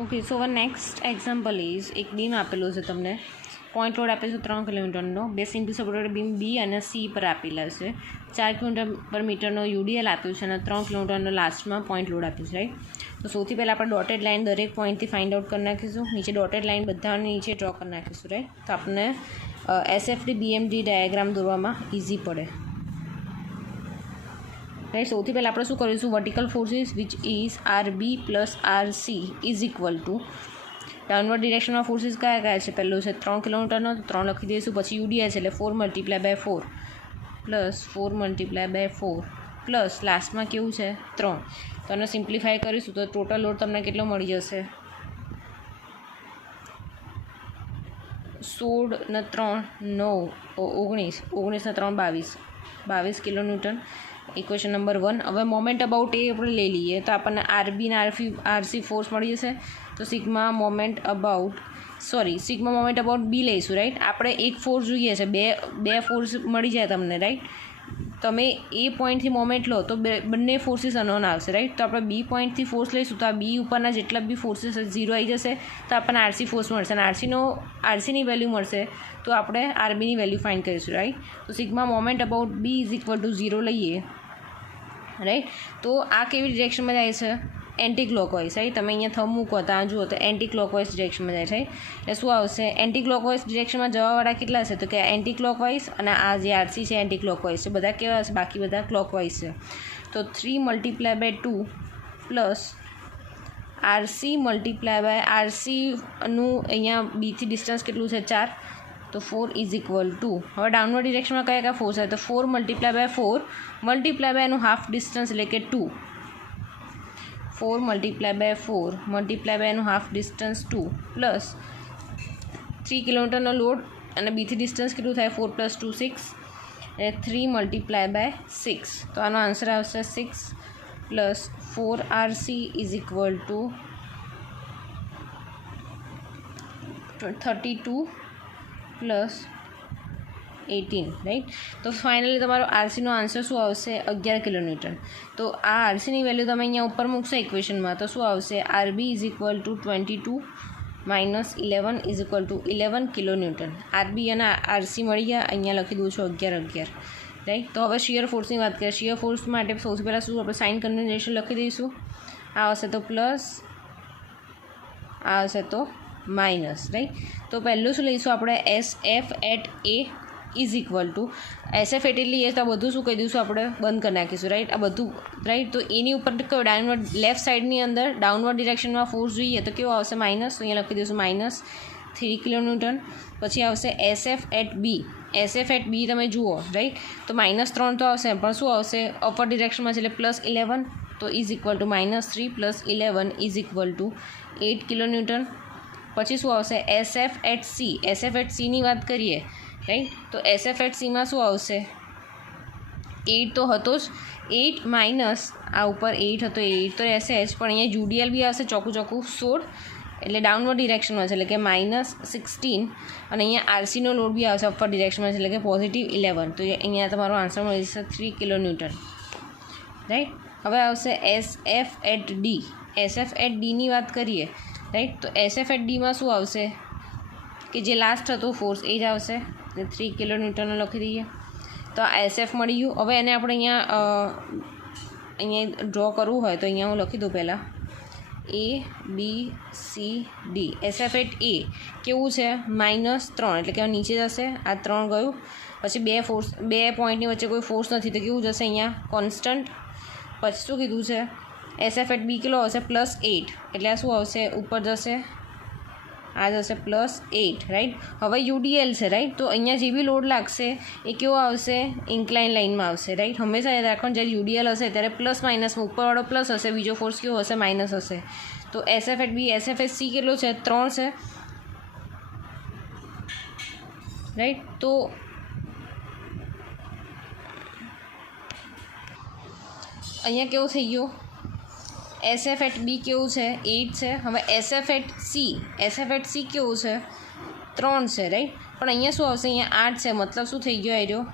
Okay, સો હવે next example is એક beam આપેલો છે તમને, પોઈન્ટ લોડ આપેલો છે 3 કિલોમીટરનો, બે સિંગલ સપોર્ટેડ બીમ બી અને સી પર આપેલા છે, 4 કિલોમીટર પર મીટરનો યુડીએલ આપ્યું છે અને 3 કિલોમીટરનો લાસ્ટમાં પોઈન્ટ લોડ આપ્યું છે, રાઈટ. તો સૌથી પહેલાં આપણે ડોટેડ લાઇન દરેક પોઈન્ટથી ફાઇન્ડ આઉટ કરી નાખીશું, નીચે ડોટેડ લાઇન બધાની નીચે ડ્રો કરી નાખીશું, રાઈટ. તો આપણને એસએફડી બીએમડી ડાયાગ્રામ દોરવામાં ઇઝી પડે, રાઈટ. સૌથી પહેલાં આપણે શું કરીશું, vertical forces which is RB plus RC is equal to downward ડિરેક્શનમાં ફોર્સિસ કયા છે, પહેલું છે 3 કિલોમીટરનો, તો 3 લખી દઈશું, પછી યુડીએસ એટલે 4 multiply by 4 plus 4 multiply by 4 plus લાસ્ટમાં કેવું છે 3. તો આને સિમ્પ્લિફાય કરીશું તો ટોટલ લોડ તમને કેટલો મળી જશે, 16 ને 3 9 19 19 ને 3 22 કિલોન્યુટન. Equation number 1. હવે મોમેન્ટ અબાઉટ એ આપણે લઈ લઈએ તો આપણને આરબી ને આરસી ફોર્સ મળી જશે. તો સિગ્મા મોમેન્ટ અબાઉટ બી લઈશું, રાઈટ. આપણે એક ફોર્સ જોઈએ છે, બે ફોર્સ મળી જાય તમને, રાઈટ. તમે એ પોઈન્ટથી મોમેન્ટ લો તો બંને ફોર્સીસ અનનોન આવશે, રાઈટ. તો આપણે બી પોઈન્ટથી ફોર્સ લઈશું તો આ બી ઉપરના જેટલા બી ફોર્સીસ 0 આવી જશે, તો આપણને આરસી ફોર્સ મળશે અને આરસીની વેલ્યુ મળશે તો આપણે આરબીની વેલ્યુ ફાઇન્ડ કરીશું, રાઈટ. તો sigma moment about B is equal to 0 લઈએ, રાઈટ. તો આ કેવી ડિરેક્શનમાં જાય છે, એન્ટી ક્લોકવાઇઝ, રાઈટ. તમે અહીંયા થંબ મૂકો ત્યાં જુઓ તો એન્ટી ક્લોકવાઇઝ ડિરેક્શનમાં જાય છે, એટલે શું આવશે, એન્ટી ક્લોકવાઇઝ ડિરેક્શનમાં જવાવાળા કેટલા છે, તો કે એન્ટી ક્લોકવાઇઝ અને આ જે આરસી છે એન્ટી ક્લોકવાઇઝ છે, બધા કેવા હશે, બાકી બધા ક્લોકવાઇઝ છે. તો 3 multiply by 2 plus RC multiply by આરસીનું અહીંયા બીથી ડિસ્ટન્સ કેટલું છે 4, તો 4 ઇઝ ઇક્વલ ટુ, હવે ડાઉનવર્ડ ડિરેક્શનમાં કયા ફોર્સ આવે, તો 4 મલ્ટીપ્લાય બાય 4 મલ્ટીપ્લાય બાય એનું હાફ ડિસ્ટન્સ એટલે કે 2, 4 મલ્ટીપ્લાય બાય 4 મલ્ટીપ્લાય બાય એનું હાફ ડિસ્ટન્સ 2 પ્લસ 3 કિલોમીટરનો લોડ અને બીથી ડિસ્ટન્સ કેટલું થાય 4 + 2 6 એટલે 3 મલ્ટીપ્લાય બાય 6. તો આનો આન્સર આવશે 6 plus 4 RC is equal two 32 plus 18, right. તો ફાઇનલી તમારો આરસીનો આન્સર શું આવશે, 11 કિલોન્યુટન. તો આ આરસીની વેલ્યુ તમે અહીંયા ઉપર મૂકશો ઇક્વેશનમાં તો શું આવશે, RB is equal to 22 minus 11 is equal to 11 kilonewton. RB અને આરસી મળી ગયા, અહીંયા લખી દઉં છું 11, રાઈટ. તો હવે શિયર ફોર્સની વાત કરીએ. શિયર ફોર્સ માટે સૌથી પહેલાં શું આપણે સાઇન કન્વેન્શન લખી દઈશું, આ હશે તો પ્લસ, આ હશે તો માઇનસ, રાઈટ. તો પહેલું શું લઈશું આપણે, SF at A is equal to SF એટલે એ, તો આ બધું શું કહી દઈશું આપણે, બંધ કરી નાખીશું, રાઈટ. આ બધું, રાઈટ. તો એની ઉપર કયો ડાઉનવર્ડ, લેફ્ટ સાઈડની અંદર ડાઉનવર્ડ ડિરેક્શનમાં ફોર્સ જોઈએ તો કેવો આવશે, માઇનસ. તો અહીંયા લખી દઈશું -3 કિલોન્યુટન. પછી આવશે SF at B. SF at B તમે જુઓ, રાઈટ. તો -3 તો આવશે પણ શું આવશે, અપર ડિરેક્શનમાં છે એટલે +11, તો is equal to -3 + 11 is equal to 8 kilonewton. પછી શું આવશે, SF at C. SF at સીની વાત કરીએ, રાઈટ. તો SF એટ સીમાં શું આવશે, 8 તો હતો જ, 8 માઇનસ આ ઉપર 8 હતો, 8 તો રહેશે જ, પણ અહીંયા યુડીએલ બી આવશે ચોખ્ખું 16, એટલે ડાઉનવર્ડ ડિરેક્શનમાં છે એટલે કે -16, અને અહીંયા આરસીનો લોડ બી આવશે અપર ડિરેક્શનમાં છે એટલે કે +11. તો અહીંયા તમારો આન્સર મળી જશે 3 કિલોન્યુટન, રાઈટ. હવે આવશે SF at D. SF at ડીની વાત કરીએ, રાઈટ. તો SF એટ ડીમાં શું આવશે કે જે લાસ્ટ હતો ફોર્સ એ જ આવશે, 3 કિલોન્યુટન લખી દઈએ. તો આ SF મળી ગયું. હવે એને આપણે અહીંયા ડ્રો કરવું હોય તો અહીંયા હું લખી દઉં પહેલાં ABCD. SF એટ એ કેવું છે, -3 એટલે કે નીચે જશે, આ 3 ગયું. પછી બે પોઈન્ટની વચ્ચે કોઈ ફોર્સ નથી તો કેવું જશે, અહીંયા કોન્સ્ટન્ટ. પછી શું કીધું છે, SF એટ બી કેટલો આવશે, +8 એટલે આ શું આવશે, ઉપર જશે, આ જશે +8, રાઈટ. હવે યુડીએલ છે, રાઈટ. તો અહીંયા જે બી લોડ લાગશે એ કેવો આવશે, ઇન્ક્લાઇન લાઇનમાં આવશે, રાઈટ. હંમેશા યાદ રાખવાનું જ્યારે યુડીએલ હશે ત્યારે પ્લસ માઇનસમાં ઉપરવાળો પ્લસ હશે, બીજો ફોર્સ કેવો હશે, માઇનસ હશે. તો SF at B, SF at C કેટલો છે, 3 છે, રાઈટ. તો અહીંયા કેવું થઈ ગયું, SF એટ બી કેવું છે, 8 છે. હવે SF એટ સી કેવું છે, 3 છે, રાઈટ. પણ અહીંયા શું આવશે, અહીંયા 8 છે, મતલબ શું થઈ ગયો, એ રહ્યો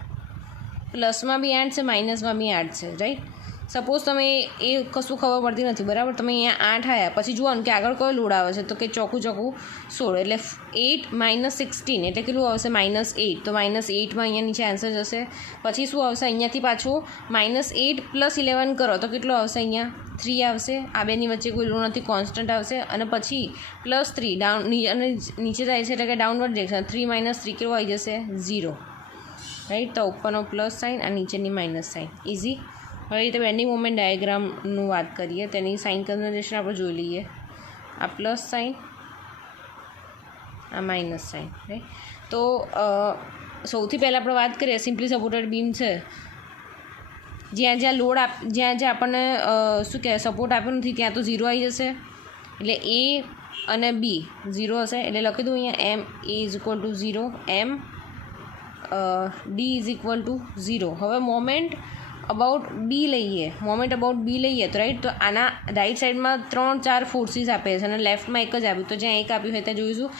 પ્લસમાં બી 8 છે, માઇનસમાં બી 8 છે, રાઈટ. સપોઝ તમે એ કશું ખબર પડતી નથી બરાબર, તમે અહીંયા 8 આવ્યા, પછી જોવાનું કે આગળ કયો લોડ આવે છે, તો કે ચોખ્ખું 16 એટલે 8 - 16 એટલે કેટલું આવશે -8, તો -8માં અહીંયા નીચે આન્સર જશે. પછી શું આવશે અહીંયાથી પાછું -8 + 11 કરો તો કેટલો આવશે, અહીંયા 3 આવશે. આ બેની વચ્ચે કોઈ લોડ નથી, કોન્સ્ટન્ટ આવશે. અને પછી +3 ડાઉન અને નીચે જાય છે એટલે કે ડાઉનવર્ડ ડિરેક્શન, 3 - 3 કેટલું આવી જશે 0, રાઈટ. તો ઉપરનો પ્લસ સાઇન અને નીચેની માઇનસ સાઇન, ઇઝી. હવે રીતે બેન્ડિંગ મોમેન્ટ ડાયાગ્રામનું વાત કરીએ, તેની સાઇન કન્વર્ઝેશન આપણે જોઈ લઈએ. આ પ્લસ સાઇન, આ માઇનસ સાઇન, રાઈટ. તો સૌથી પહેલાં આપણે વાત કરીએ, સિમ્પલી સપોર્ટેડ બીમ છે, જ્યાં જ્યાં લોડ જ્યાં જ્યાં આપણને શું કહેવાય સપોર્ટ આપ્યો નથી ત્યાં તો 0 આવી જશે. એટલે એ અને બી 0 હશે, એટલે લખી દઉં અહીંયા એમ એ = 0, એમ ડી = 0. હવે મોમેન્ટ અબાઉટ બી લઈએ, તો રાઈટ, તો આના રાઈટ સાઈડમાં 3-4 ફોર્સીસ આપે છે અને લેફ્ટમાં એક જ આપ્યું, તો જ્યાં એક આપ્યું હોય ત્યાં જોઈશું.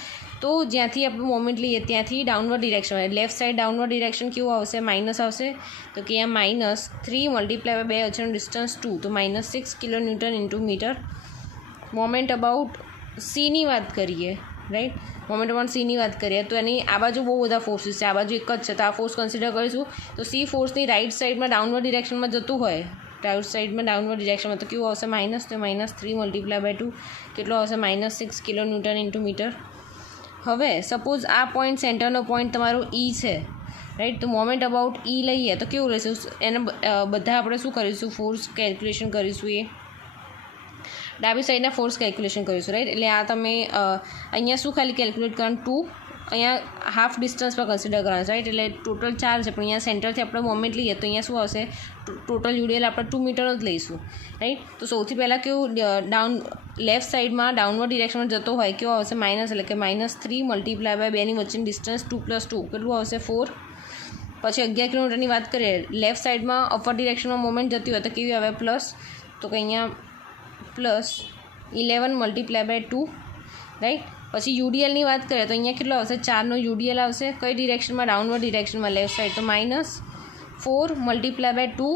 તો જ્યાંથી આપણે મોમેન્ટ લઈએ ત્યાંથી downward direction, left side downward direction કેવું આવશે, માઇનસ આવશે. તો કે અહીંયા -3 × 2 વચ્ચેનું ડિસ્ટન્સ 2, તો -6 kN × મીટર. મોમેન્ટ અબાઉટ સીની વાત કરીએ, રાઈટ, મોમેન્ટ અબાઉટ સીની વાત કરીએ તો એની આ બાજુ બહુ બધા ફોર્સીસ છે, આ બાજુ એક જ છે, તો આ ફોર્સ કન્સિડર કરીશું. તો સી ફોર્સની રાઈટ સાઈડમાં ડાઉનવર્ડ ડિરેક્શનમાં જતું હોય, રાઈટ સાઈડમાં ડાઉનવર્ડ ડિરેક્શનમાં, તો કેવું આવશે માઇનસ, તો -3 × 2 કેટલો આવશે -6 kN × મીટર. હવે સપોઝ આ પોઈન્ટ સેન્ટરનો પોઈન્ટ તમારો ઈ છે, રાઈટ. તો મોમેન્ટ અબાઉટ ઈ લઈએ તો કેવું રહેશે, એને બધા આપણે શું કરીશું, ફોર્સ કેલ્ક્યુલેશન કરીશું. એ ડાબી સાઈડના ફોર્સ કેલ્ક્યુલેશન કરીશું, રાઈટ. એટલે આ તમે અહીંયા શું ખાલી કેલ્ક્યુલેટ કરવાનું, 2 અહીંયા હાફ ડિસ્ટન્સ પર કન્સિડર કરવાનું, રાઈટ. એટલે ટોટલ 4 છે, પણ અહીંયા સેન્ટરથી આપણે મોમેન્ટ લઈએ તો અહીંયા શું આવશે, ટોટલ યુડીએલ આપણે 2 મીટર જ લઈશું, રાઈટ. તો સૌથી પહેલાં કેવું લેફ્ટ સાઈડમાં ડાઉનવર્ડ ડિરેક્શનમાં જતો હોય કેવો આવશે માઇનસ, એટલે કે -3 × 2ની વચ્ચેની ડિસ્ટન્સ 2 + 2 કેટલું આવશે 4. પછી 11 કિલોમીટરની વાત કરીએ, લેફ્ટ સાઈડમાં અપર ડિરેક્શનમાં મોમેન્ટ જતી હોય તો કેવી આવે પ્લસ, તો કે અહીંયા +11 × 2, રાઈટ. પછી યુડીએલની વાત કરીએ તો અહીંયા કેટલો આવશે, 4નો યુડીએલ આવશે. કઈ ડિરેક્શનમાં, ડાઉનવર્ડ ડિરેક્શનમાં, લેફ્ટ સાઈડ, તો -4 × 2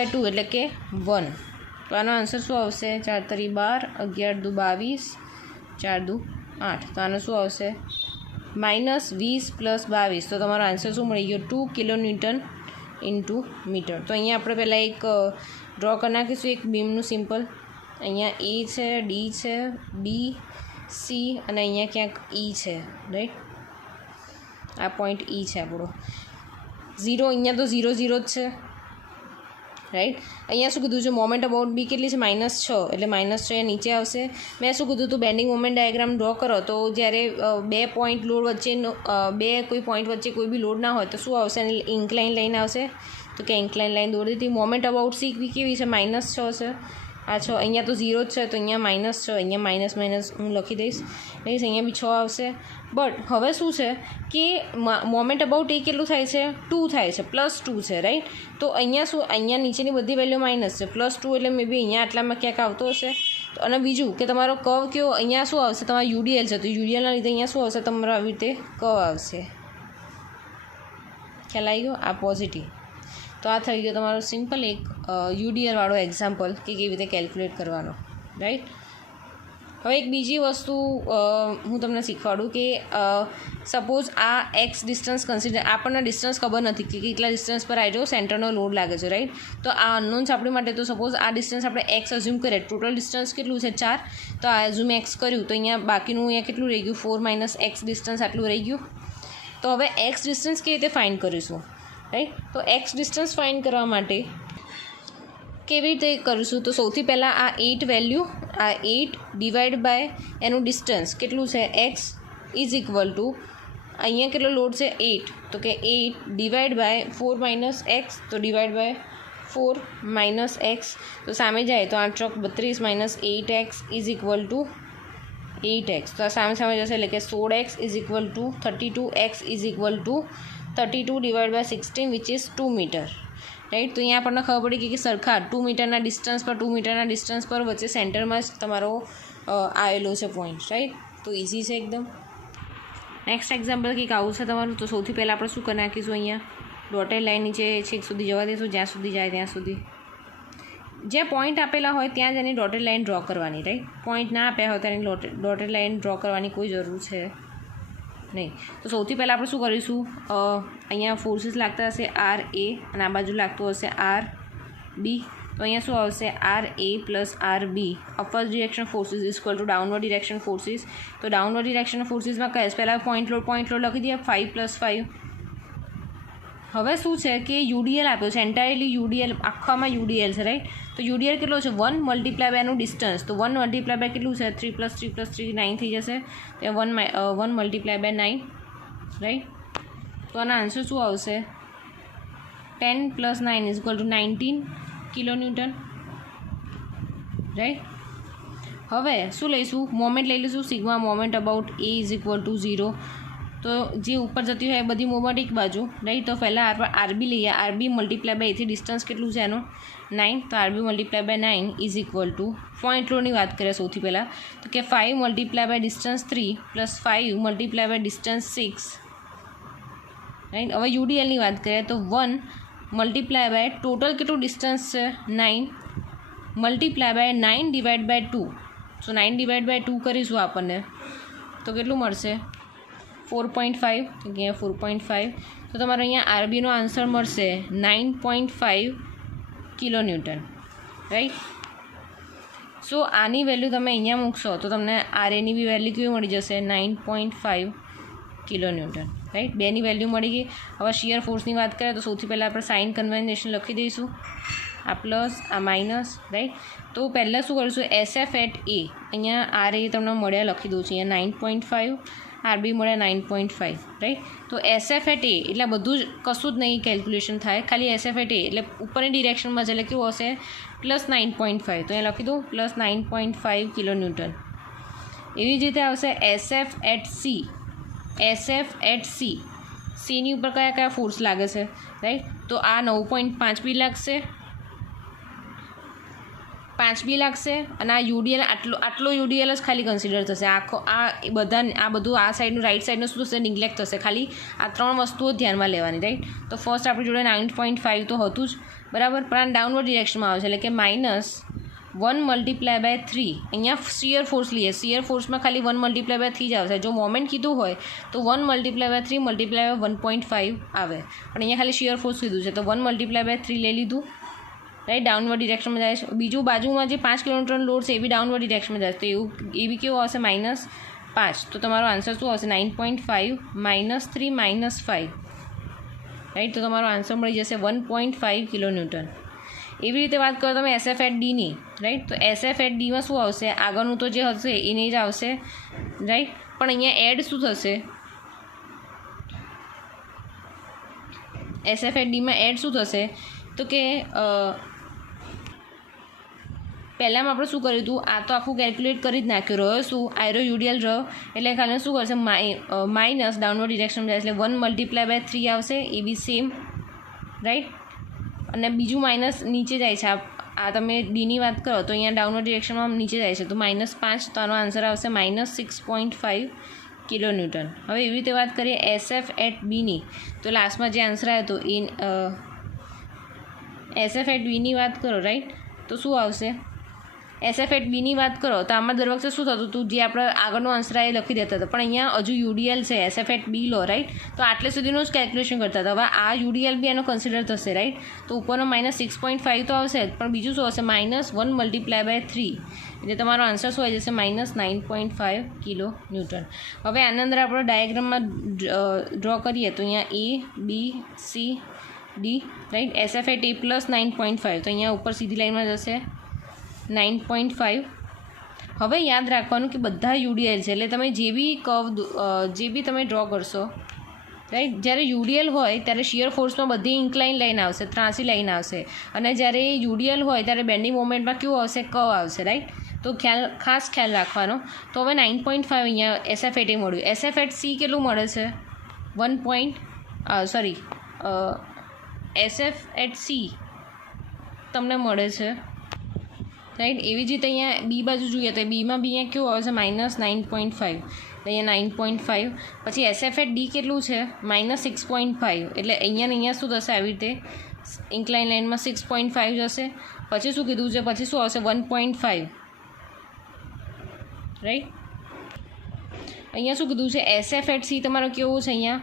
/ 2 એટલે કે 1. તો આનો આન્સર શું આવશે, 4 × 3 = 12, 11 × 2 = 22, 4 × 2 = 8. તો આનો શું આવશે -20 + 22. તો તમારો આન્સર શું મળી ગયો, 2 kN × મીટર. તો અહીંયા આપણે પહેલાં એક ડ્રો કરી નાખીશું, એક બીમનું સિમ્પલ. અહીંયા એ છે, ડી છે, બી, સી અને અહીંયા ક્યાંક ઈ છે, રાઈટ. આ પોઈન્ટ ઈ છે આપણો. 0 અહીંયા તો 0 0 જ છે, રાઈટ. અહીંયા શું કીધું છે, મોમેન્ટ અબાઉટ બી કેટલી છે, -6, એટલે -6 નીચે આવશે. મેં શું કીધું હતું, બેન્ડિંગ મોમેન્ટ ડાયાગ્રામ ડ્રો કરો તો જ્યારે 2 પોઈન્ટ લોડ વચ્ચેનો કોઈ પોઈન્ટ વચ્ચે કોઈ બી લોડ ના હોય તો શું આવશે, એની ઇન્ક્લાઇન લાઈન આવશે. તો કે ઇન્ક્લાઇન લાઈન દોરી દીધી. મોમેન્ટ અબાઉટ સી કેવી છે, -6 છે. આ 6 અહીંયા તો 0 જ છે, તો અહીંયા -6, અહીંયા માઇનસ હું લખી દઈશ, અહીંયા બી 6 આવશે. બટ હવે શું છે કે મોમેન્ટ અબાઉટ એ કેટલું થાય છે, 2 થાય છે, +2 છે, રાઈટ. તો અહીંયા શું, અહીંયા નીચેની બધી વેલ્યુ માઇનસ છે, +2 એટલે મે બી અહીંયા આટલામાં ક્યાંક આવતો હશે. અને બીજું કે તમારો કર્વ કેવો, અહીંયા શું આવશે, તમારો યુડીએલ છે, તો યુડીએલના લીધે અહીંયા શું આવશે, તમારો આવી રીતે કર્વ આવશે. ખ્યાલ આવી ગયો, આ પોઝિટિવ. તો આ થઈ ગયો તમારો સિમ્પલ એક યુડીએલવાળો એક્ઝામ્પલ કે કેવી રીતે કેલ્ક્યુલેટ કરવાનો, રાઈટ. હવે એક બીજી વસ્તુ હું તમને શીખવાડું કે સપોઝ આ એક્સ ડિસ્ટન્સ કન્સિડર, આપણને ડિસ્ટન્સ ખબર નથી કે કેટલા ડિસ્ટન્સ પર આવી જાઓ સેન્ટરનો લોડ લાગે છે, રાઈટ. તો આ અનનોન્સ આપણી માટે, તો સપોઝ આ ડિસ્ટન્સ આપણે એક્સ અઝ્યુમ કરીએ, ટોટલ ડિસ્ટન્સ કેટલું છે 4, તો આ અઝ્યુમ એક્સ કર્યું તો અહીંયા બાકીનું અહીંયા કેટલું રહી ગયું, 4 - x ડિસ્ટન્સ આટલું રહી ગયું. તો હવે એક્સ ડિસ્ટન્સ કેવી રીતે ફાઇન્ડ કરીશું, રાઈટ. તો એક્સ ડિસ્ટન્સ ફાઇન્ડ કરવા માટે કેવી રીતે કરીશું, તો સૌથી પહેલાં આ 8 વેલ્યુ, આ 8 ડિવાઈડ બાય એનું ડિસ્ટન્સ કેટલું છે x = અહીંયા કેટલો લોડ છે 8, તો કે 8 ડિવાઈડ બાય 4 - x, તો ડિવાઈડ બાય 4 - x, તો સામે જાય તો 8 × 32 - 8x = 8x. તો આ સામે જશે એટલે કે 16x = 32x = 32 / 16 which is 2 metre, right. તો અહીંયા આપણને ખબર પડી કે સરખા 2 મીટરના ડિસ્ટન્સ પર વચ્ચે સેન્ટરમાં જ તમારો આવેલો છે પોઈન્ટ, રાઈટ. તો ઇઝી છે એકદમ. નેક્સ્ટ એક્ઝામ્પલ કંઈક આવું છે તમારું. તો સૌથી પહેલાં આપણે શું કરી નાખીશું, અહીંયા ડોટેડ લાઇન નીચે છેક સુધી જવા દઈશું, જ્યાં સુધી જાય ત્યાં સુધી. જ્યાં પોઈન્ટ આપેલા હોય ત્યાં જ એની ડોટેડ લાઇન ડ્રો કરવાની, રાઈટ. પોઈન્ટ ના આપ્યા હોય તો એની ડોટેડ લાઇન ડ્રો કરવાની કોઈ જરૂર છે નહીં. તો સૌથી પહેલાં આપણે શું કરીશું, અહીંયા ફોર્સીસ લાગતા હશે RA અને આ બાજુ લાગતું હશે RB. તો અહીંયા શું આવશે RA plus RB. Upward direction forces equal to downward direction forces. તો ડાઉનવર્ડ ડિરેક્શન ફોર્સીસમાં કહે છે પહેલાં પોઈન્ટ લોડ લખી દઈએ 5 + 5. હવે શું છે કે યુડીએલ આપ્યો છે, એન્ટાયરલી યુડીએલ, આખામાં યુડીએલ છે, રાઈટ. તો યુડીએલ કેટલો છે 1 મલ્ટીપ્લાય બાય એનું ડિસ્ટન્સ. તો 1 મલ્ટીપ્લાય બાય કેટલું છે 3 + 3 + 3 9 થઈ જશે. તો 1 મલ્ટીપ્લાય બાય 9, રાઈટ. તો આનો આન્સર શું આવશે 10 + 9 = 19 કિલોન્યુટન, રાઈટ. હવે શું લઈશું, મોમેન્ટ લઈ લઈશું, સિગ્મા મોમેન્ટ અબાઉટ A = 0. તો જે ઉપર જતી હોય એ બધી મોમેન્ટ એક બાજુ, રાઈટ. તો પહેલાં આપણે RB લઈએ. RB મલ્ટીપ્લાય બાય એથી ડિસ્ટન્સ કેટલું છે એનું 9. તો RB મલ્ટીપ્લાય બાય 9 = પોઈન્ટ લોડની વાત કરીએ સૌથી પહેલાં. તો કે 5 multiply by distance 3 + 5 multiply by distance 6, right. હવે યુડીએલની વાત કરીએ તો 1 મલ્ટીપ્લાય બાય ટોટલ કેટલું ડિસ્ટન્સ છે 9 multiply by 9 divide by 2. So 9 divide by 2 કરીશું આપણને તો કેટલું મળશે 4.5. અહીંયા 4.5. તો તમારે અહીંયા આરબીનો આન્સર મળશે 9.5 કિલોન્યુટન, રાઈટ. સો આની વેલ્યુ તમે અહીંયા મૂકશો તો તમને આરએની બી વેલ્યુ કેવી મળી જશે 9.5 કિલોન્યુટન, રાઈટ. બેની વેલ્યુ મળી ગઈ. હવે શિયર ફોર્સની વાત કરીએ તો સૌથી પહેલાં આપણે સાઇન કન્વેન્શન લખી દઈશું, આ પ્લસ આ માઇનસ, રાઈટ. તો પહેલાં શું કરીશું SF એટ A, અહીંયા RA તમને મળ્યા લખી દઉં છું, અહીંયા 9.5, RB મળે 9.5, રાઈટ. તો SF એટ A એટલે બધું જ કશું જ નહીં કેલ્ક્યુલેશન થાય, ખાલી SF એટ A એટલે ઉપરની ડિરેક્શનમાં છે એટલે કેવું હશે +9.5. તો અહીંયા લખી દઉં +9.5 કિલોન્યુટન. એવી જ રીતે આવશે SF at C. SF at C, Cની ઉપર કયા કયા ફોર્સ લાગે છે, રાઈટ. તો આ 9.5 બી લાગશે, 5 બી લાગશે અને આ યુડીએલ આટલો યુડીએલ જ ખાલી કન્સિડર થશે. આખો આ બધું આ સાઈડનું રાઈટ સાઈડનું શું થશે નિગ્લેક્ટ થશે. ખાલી આ 3 વસ્તુઓ ધ્યાનમાં લેવાની, રાઈટ. તો ફર્સ્ટ આપણી જોડે 9.5 તો હતું જ, બરાબર. પણ આ ડાઉનવર્ડ ડિરેક્શનમાં આવે છે એટલે કે -1 મલ્ટીપ્લાય બાય 3. અહીંયા શિયર ફોર્સ લઈએ, શિયર ફોર્સમાં ખાલી 1 મલ્ટીપ્લાય બાય 3 જ આવશે. જો મોમેન્ટ કીધું હોય તો 1 મલ્ટીપ્લાય બાય 3 મલ્ટીપ્લાય બાય 1.5 આવે, પણ અહીંયા ખાલી શિયર ફોર્સ કીધું છે તો 1 મલ્ટીપ્લાય બાય 3 લઈ લીધું, રાઈટ. ડાઉનવર્ડ ડિરેક્શનમાં જાય છે. બીજું બાજુમાં જે 5 કિલોમીટર લોડ છે એ બી ડાઉનવર્ડ ડિરેક્શનમાં જાય છે, તો એ બી કેવું આવશે -5. તો તમારો આન્સર શું આવશે 9.5 -3 -5, રાઈટ. તો તમારો આન્સર મળી જશે 1.5 કિલોન્યુટન. એવી રીતે વાત કરો તમે SF એટ Dની, રાઈટ. તો SF એટ Dમાં શું આવશે, આગળનું તો જે હશે એને જ આવશે, રાઈટ. પણ અહીંયા એડ શું થશે, SF એટ Dમાં એડ શું થશે તો કે પહેલાંમાં આપણે શું કર્યું હતું, આ તો આખું કેલ્ક્યુલેટ કરી જ નાખ્યું, રહ્યો શું આયરો યુડીએલ રહ્યો એટલે ખાલી શું કરશે માઇનસ ડાઉનવર્ડ ડિરેક્શન જાય એટલે 1 મલ્ટીપ્લાય બાય 3 આવશે, એ બી સેમ, રાઈટ. અને બીજું માઇનસ નીચે જાય છે, આ તમે ડીની વાત કરો તો અહીંયા ડાઉનવર્ડ ડિરેક્શનમાં નીચે જાય છે તો -5. તો આનો આન્સર આવશે -6.5 કિલોન્યુટન. હવે એવી રીતે વાત કરીએ SF એટ Bની તો લાસ્ટમાં જે આન્સર આવ્યો હતો એ SF એટ Bની વાત કરો, રાઈટ. તો શું આવશે SF એટ Bની વાત કરો તો આમાં દર વખતે શું થતું હતું જે આપણે આગળનો આન્સર એ લખી દેતા હતા, પણ અહીંયા હજુ યુડીએલ છે SF એટ B લો, રાઈટ. તો આટલે સુધીનું જ કેલ્ક્યુલેશન કરતા હતા. હવે આ યુડીએલ બી એનો કન્સિડર થશે, રાઈટ. તો ઉપરનો -6.5 તો આવશે જ, પણ બીજું શું આવશે -1 મલ્ટીપ્લાય બાય 3 એટલે તમારો આન્સર શું આવી જશે -9.5 કિલોન્યુટન. હવે આની અંદર આપણે ડાયાગ્રામમાં ડ્રો કરીએ તો અહીંયા A B C D, right. SF at A +9.5 તો અહીંયા ઉપર સીધી લાઈનમાં જશે 9.5. હવે યાદ રાખવાનું કે બધા યુડીએલ છે એટલે તમે જે બી કર્વ જે બી તમે ડ્રો કરશો, રાઈટ. જ્યારે યુડીએલ હોય ત્યારે શિયર ફોર્સમાં બધી ઇન્ક્લાઇન લાઈન આવશે, ત્રાસી લાઈન આવશે, અને જ્યારે યુડીએલ હોય ત્યારે બેન્ડિંગ મોમેન્ટમાં કેવું આવશે કર્વ આવશે, રાઈટ. તો ખાસ ખ્યાલ રાખવાનો. તો હવે 9.5 અહીંયા SF એટ A મળ્યું. SF એટ C કેટલું મળે છે SF એટ C તમને મળે છે, રાઈટ. એવી જ રીતે અહીંયા બી બાજુ જોઈએ તો બીમાં બી અહીંયા કેવું આવશે -9.5, અહીંયા 9.5. પછી SF એટ ડી કેટલું છે -6.5, એટલે અહીંયા ને અહીંયા શું થશે આવી રીતે ઇન્ક્લાઇન લાઇનમાં 6.5 જશે. પછી શું કીધું છે, પછી શું આવશે 1.5, રાઈટ. અહીંયા શું કીધું છે SF એટ સી તમારો કેવો છે અહીંયા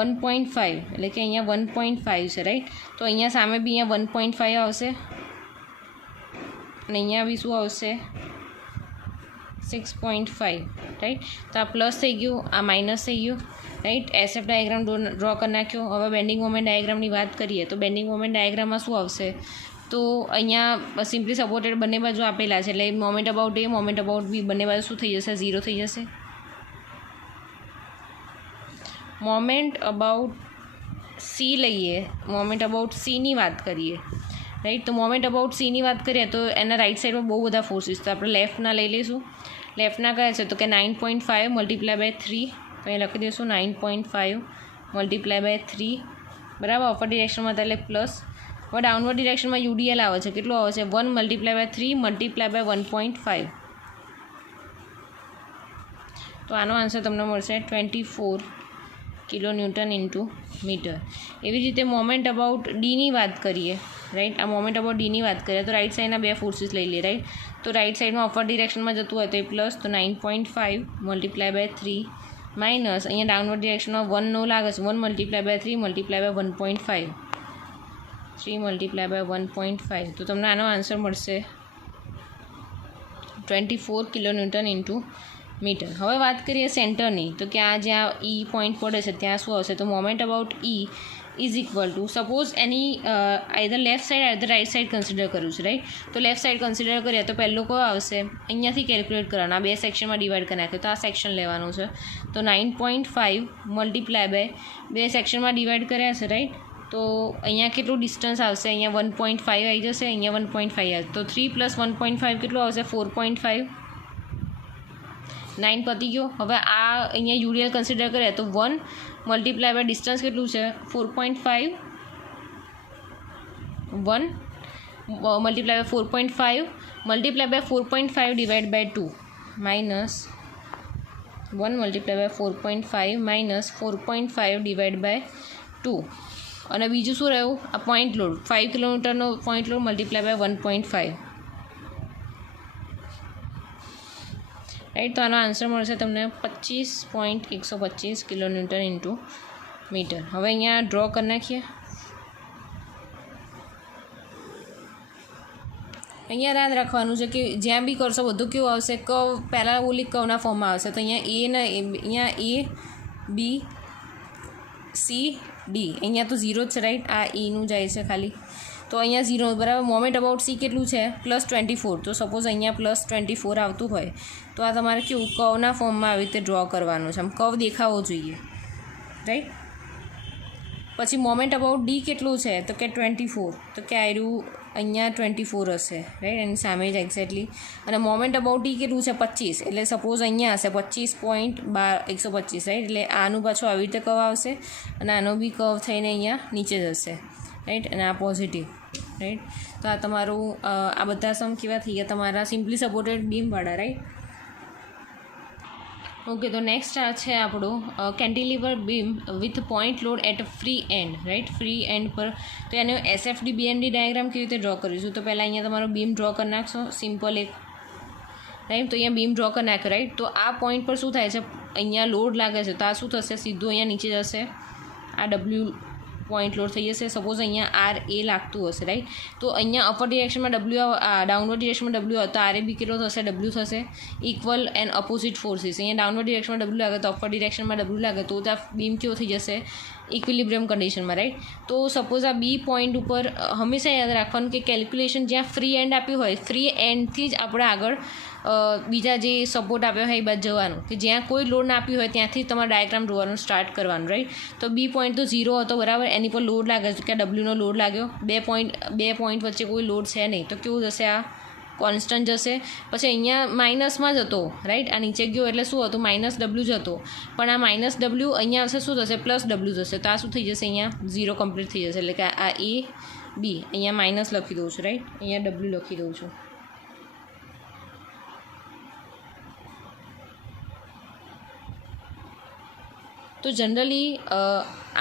1.5, એટલે કે અહીંયા 1.5 છે, રાઈટ. તો અહીંયા સામે બી અહીંયા 1.5 આવશે અને અહીંયા બી શું આવશે 6.5, રાઈટ. તો આ પ્લસ થઈ ગયું, આ માઇનસ થઈ ગયું, રાઈટ. SF ડાયાગ્રામ ડ્રો કરી નાખ્યો. હવે બેન્ડિંગ મોમેન્ટ ડાયાગ્રામની વાત કરીએ તો બેન્ડિંગ મોમેન્ટ ડાયાગ્રામમાં શું આવશે, તો અહીંયા સિમ્પલી સપોર્ટેડ બંને બાજુ આપેલા છે, એટલે moment about A moment about B બંને બાજુ શું થઈ જશે 0 થઈ જશે. મોમેન્ટ અબાઉટ સી લઈએ, મોમેન્ટ અબાઉટ સીની વાત કરીએ, રાઈટ. તો મોમેન્ટ અબાઉટ સીની વાત કરીએ તો એના રાઇટ સાઈડમાં બહુ બધા ફોર્સીસ, તો આપણે લેફ્ટના લઈ લઈશું. લેફ્ટના કયા છે તો કે 9.5 મલ્ટીપ્લાય બાય 3, તો અહીં લખી દઈશું 9.5 મલ્ટીપ્લાય બાય 3, બરાબર. અપર ડિરેક્શનમાં એટલે પ્લસ. હવે ડાઉનવર્ડ ડિરેક્શનમાં UDL આવે છે, કેટલું આવે છે 1 મલ્ટીપ્લાય બાય 3 મલ્ટીપ્લાય બાય 1.5. તો આનો આન્સર તમને મળશે 24 કિલોન્યુટન ઇન્ટુ મીટર. એવી રીતે મોમેન્ટ અબાઉટ ડીની વાત કરીએ, રાઈટ. આ મોમેન્ટ અબાઉટ ડીની વાત કરીએ તો રાઇટ સાઈડના બે ફોર્સીસ લઈ લઈએ, રાઈટ. તો રાઇટ સાઈડમાં અપર ડિરેક્શનમાં જતું હોય તો એ પ્લસ, તો 9.5 મલ્ટીપ્લાય બાય 3 માઇનસ અહીંયા ડાઉનવર્ડ ડિરેક્શનમાં 1 નો લાગે છે 1 multiply by 3 multiply by 1.5, 3 multiply by 1.5. તો તમને આનો આન્સર મળશે 24 કિલોન્યુટન ઇન્ટુ મીટર. હવે વાત કરીએ સેન્ટરની, તો કે આ જ્યાં ઈ પોઈન્ટ પડે છે ત્યાં શું આવશે, તો moment about E is equal to, suppose એની either left side either right side consider કર્યું છે, રાઈટ. તો લેફ્ટ સાઈડ કન્સિડર કરીએ તો પહેલો કયો આવશે, અહીંયાથી કેલ્ક્યુલેટ કરવાના, આ બે સેક્શનમાં ડિવાઈડ કરી નાખ્યો, તો આ સેક્શન લેવાનું છે. તો 9.5 મલ્ટીપ્લાય બાય બે સેક્શનમાં ડિવાઈડ કર્યા છે, રાઈટ. તો અહીંયા કેટલું ડિસ્ટન્સ આવશે, અહીંયા 1.5 આવી જશે, અહીંયા 1.5 આવે, તો 3 + 1.5 કેટલું આવશે 4.5. 9 પતી ગયો. હવે આ અહીંયા UDL કન્સિડર કરીએ તો 1 મલ્ટીપ્લાય બાય ડિસ્ટન્સ કેટલું છે 4.5, 1 multiply by 4.5 multiply by 4.5 divide by 2 minus 1 multiply by 4.5 minus 4.5 divide by 2. અને બીજું શું રહ્યું, આ પોઈન્ટ લોડ 5 કિલોમીટરનો point load multiply by 1.5, right. તો આનો આન્સર મળશે તમને 25.125 કિલોન્યુટન ઇન્ટુ મીટર. હવે અહીંયા ડ્રો કરી નાખીએ. અહીંયા યાદ રાખવાનું છે કે જ્યાં બી કરશો બધું કેવું આવશે, કર્વ પહેલાં ઓલી કર્વના ફોર્મમાં આવશે. તો અહીંયા અહીંયા A B C D, અહીંયા તો 0 જ છે, રાઈટ. આ ઈનું જાય છે ખાલી, તો અહીંયા 0, બરાબર. મોમેન્ટ અબાઉટ સી કેટલું છે +24, તો સપોઝ અહીંયા +24 આવતું હોય તો આ તમારે કેવું કર્વના ફોર્મમાં આવી રીતે ડ્રો કરવાનું છે, આમ કર્વ દેખાવો જોઈએ, રાઈટ. પછી મોમેન્ટ અબાઉટ ડી કેટલું છે તો કે 24, તો કે આયરું અહીંયા 24 હશે, રાઈટ, એની સામે જ એક્ઝેક્ટલી. અને મોમેન્ટ અબાઉટ ડી કેટલું છે 25, એટલે સપોઝ અહીંયા હશે 25.125, રાઈટ. એટલે આનું પાછું આવી રીતે કર્વ આવશે અને આનો બી કર્વ થઈને અહીંયા નીચે જશે, રાઈટ. અને આ પોઝિટિવ, રાઈટ. તો આ તમારું આ બધા સમ કેવા થઈ ગયા તમારા સિમ્પલી સપોર્ટેડ બીમવાળા, રાઈટ. ઓકે, તો નેક્સ્ટ આ છે આપણું cantilever beam with point load at free end, right. Free end પર તો એનો SFD BND ડાયાગ્રામ કેવી રીતે ડ્રો કરીશું, તો પહેલાં અહીંયા તમારો બીમ ડ્રો કરી નાખશો સિમ્પલ એક, રાઈટ. તો અહીંયા બીમ ડ્રો કરી નાખ્યો, રાઈટ. તો આ પોઈન્ટ પર શું થાય છે, અહીંયા લોડ લાગે છે, તો આ શું થશે, સીધું અહીંયા નીચે જશે, આ W પોઈન્ટ લોડ થઈ જશે. સપોઝ અહીંયા RA લાગતું હશે, રાઈટ. તો અહીંયા અપર ડિરેક્શનમાં W, ડાઉનવર્ડ ડિરેક્શનમાં W આવે તો RA બી કેટલો થશે, W થશે. ઇક્વલ એન્ડ અપોઝિટ ફોર્સીસ, અહીંયા ડાઉનવર્ડ ડિરેક્શનમાં W લાગે તો અપર ડિરેક્શનમાં W લાગે, તો આ બીમ કેવો થઈ જશે ઇક્વિલિબ્રિયમ કન્ડિશનમાં, રાઈટ. તો સપોઝ આ બી પોઈન્ટ ઉપર હંમેશા યાદ રાખવાનું કે કેલ્ક્યુલેશન જ્યાં ફ્રી એન્ડ આપ્યું હોય, ફ્રી એન્ડથી જ આપણે આગળ બીજા જે સપોર્ટ આપ્યો હોય એ બાદ જવાનું, કે જ્યાં કોઈ લોડ ના આપ્યું હોય ત્યાંથી તમારે ડાયાગ્રામ ડ્રોવાનું સ્ટાર્ટ કરવાનું, રાઈટ. તો બી પોઈન્ટ તો 0 હતો, બરાબર. એની પર લોડ લાગે છે કે Wનો લોડ લાગ્યો, બે પોઈન્ટ વચ્ચે કોઈ લોડ છે નહીં, તો કેવું જશે, આ કોન્સ્ટન્ટ જશે. પછી અહીંયા માઇનસમાં જ હતો, રાઈટ. આ નીચે ગયો એટલે શું હતું, -W જ હતો, પણ આ -W અહીંયા આવશે શું થશે, +W થશે. તો આ શું થઈ જશે, અહીંયા 0 કમ્પ્લીટ થઈ જશે. એટલે કે આ A B, અહીંયા માઇનસ લખી દઉં છું, રાઈટ. અહીંયા W લખી દઉં છું. તો જનરલી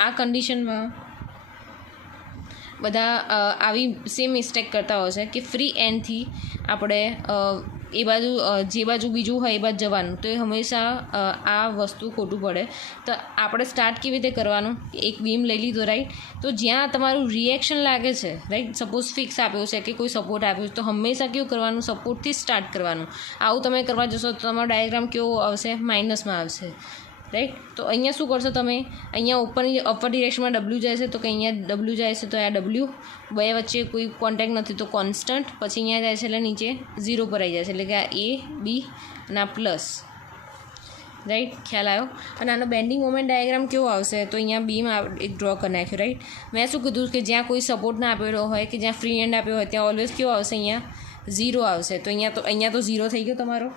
આ કન્ડિશનમાં બધા આવી સેમ મિસ્ટેક કરતા હોય છે કે ફ્રી એન્ડથી આપણે એ બાજુ જે બાજુ બીજું હોય એ બાજુ જવાનું, તો એ હંમેશા આ વસ્તુ ખોટું પડે. તો આપણે સ્ટાર્ટ કેવી રીતે કરવાનું, એક બીમ લઈ લીધો રાઈટ, તો જ્યાં તમારું રિએક્શન લાગે છે રાઈટ, સપોઝ ફિક્સ આપ્યો છે કે કોઈ સપોર્ટ આપ્યો છે, તો હંમેશા કેવું કરવાનું, સપોર્ટથી સ્ટાર્ટ કરવાનું. આવું તમે કરવા જશો તો તમારો ડાયાગ્રામ કેવો આવશે, માઇનસમાં આવશે રાઈટ. તો અહીંયા શું કરશો તમે, અહીંયા ઉપરની અપર ડિરેક્શનમાં ડબલ્યુ જાય છે, તો કે અહીંયા ડબલ્યુ જાય છે, તો આ ડબલ્યુ બે વચ્ચે કોઈ કોન્ટેક્ટ નથી, તો કોન્સ્ટન્ટ. પછી અહીંયા જાય છે એટલે નીચે 0 પર આવી જાય છે, એટલે કે આ એ બી અને આ પ્લસ રાઈટ. ખ્યાલ આવ્યો. અને આનો બેન્ડિંગ મોમેન્ટ ડાયાગ્રામ કેવો આવશે, તો અહીંયા બીમ એક ડ્રો કરી નાખ્યો રાઈટ. મેં શું કીધું કે જ્યાં કોઈ સપોર્ટ ના આપેલો હોય કે જ્યાં ફ્રી એન્ડ આપ્યો હોય ત્યાં ઓલવેઝ કેવો આવશે, અહીંયા 0 આવશે. તો અહીંયા તો 0 થઈ ગયો તમારો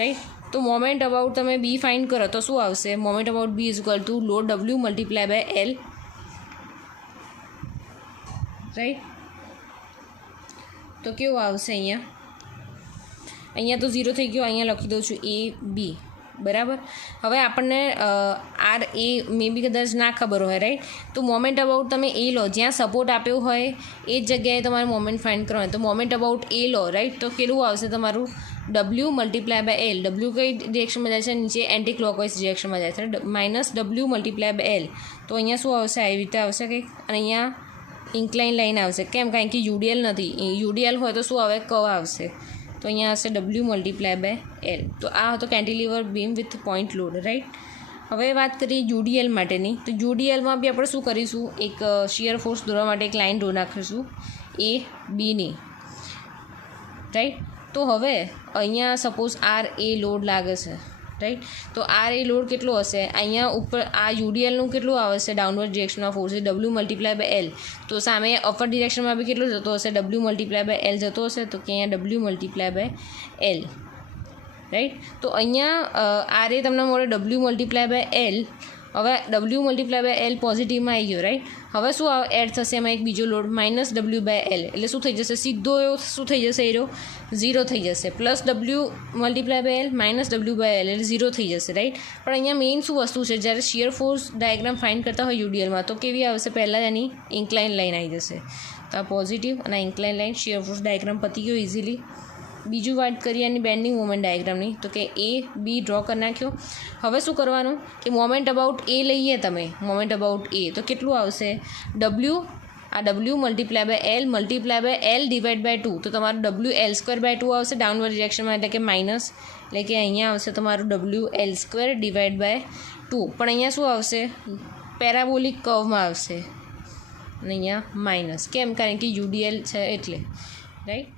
રાઈટ. તો મોમેન્ટ અબાઉટ તમે બી ફાઇન્ડ કરો તો શું આવશે, moment about B is equal to load W multiply by L right. તો કેવું આવશે, અહીંયા તો 0 થઈ ગયો, અહીંયા લખી દઉં છું એ બી બરાબર. હવે આપણને આર એ મે બી કદાચ ના ખબર હોય રાઈટ, તો મોમેન્ટ અબાઉટ તમે એ લો, જ્યાં સપોર્ટ આપ્યો હોય એ જ જગ્યાએ તમારે મોમેન્ટ ફાઇન્ડ કરવાનું. તો મોમેન્ટ અબાઉટ એ લો રાઈટ, તો કેટલું આવશે તમારું, W multiply by L. W કઈ ડિરેક્શનમાં જાય છે, નીચે એન્ટી ક્લોકવાઇઝ ડિરેક્શનમાં જાય છે, minus W multiply by L. તો અહીંયા શું આવશે, આવી રીતે આવશે કંઈક, અને અહીંયા ઇન્ક્લાઇન લાઇન આવશે. કેમ, કારણ કે યુડીએલ નથી, યુડીએલ હોય તો શું આવે, કર્વ આવશે. તો અહીંયા હશે ડબલ્યુ મલ્ટીપ્લાય બાય એલ. તો આ હતો cantilever beam with point load right. હવે વાત કરીએ યુડીએલ માટેની, તો યુડીએલમાં બી આપણે શું કરીશું, એક શિયર ફોર્સ દોરવા માટે એક લાઇન દોરી નાખીશું એ બીની રાઈટ. તો હવે અહીંયા સપોઝ આર એ લોડ લાગે છે રાઈટ, તો આર એ લોડ કેટલો હશે, અહીંયા ઉપર આ યુડીએલનું કેટલું આવે છે, ડાઉનવર્ડ ડિરેક્શનમાં ફોર્સ છે ડબલ્યુ મલ્ટીપ્લાય બાય એલ. તો સામે અપર ડિરેક્શનમાં બી કેટલો જતો હશે, ડબલ્યુ મલ્ટીપ્લાય બાય એલ જતો હશે, તો કે અહીંયા W multiply by L right. તો અહીંયા આર એ તમને મળે ડબલ્યુ મલ્ટીપ્લાય બાય એલ. હવે ડબલ્યુ મલ્ટીપ્લાય બાય એલ પોઝિટિવમાં આવી ગયો રાઈટ. હવે શું એડ થશે એમાં એક બીજો load minus W by L, એટલે શું થઈ જશે, સીધો એવો શું થઈ જશે, એરો 0 થઈ જશે. Plus W multiply by L minus W by L, એટલે 0 થઈ જશે રાઈટ. પણ અહીંયા મેઇન શું વસ્તુ છે, જ્યારે શિયર ફોર્સ ડાયાગ્રામ ફાઇન્ડ કરતા હોય યુડીએલમાં, તો કેવી આવશે, પહેલાં એની ઇન્ક્લાઇન લાઇન આવી જશે. તો આ પોઝિટિવ અને incline line shear force diagram પતી ગયો ઇઝીલી. બીજું વાત કરીએ એની બેન્ડિંગ મોમેન્ટ ડાયાગ્રામની, તો કે એ બી ડ્રો કરી નાખ્યો. હવે શું કરવાનું કે મોમેન્ટ અબાઉટ એ લઈએ તમે, મોમેન્ટ અબાઉટ એ તો કેટલું આવશે, ડબલ્યુ આ W multiply by L divide by 2. તો તમારું ડબલ્યુ એલ સ્ક્વેર બાય 2 આવશે ડાઉનવર્ડ ડિરેક્શનમાં, એટલે કે માઇનસ, એટલે કે અહીંયા આવશે તમારું W L square divide by 2. પણ અહીંયા શું આવશે, પેરાબોલિક કર્વમાં આવશે અને અહીંયા માઇનસ. કેમ, કારણ કે યુડીએલ છે એટલે રાઈટ.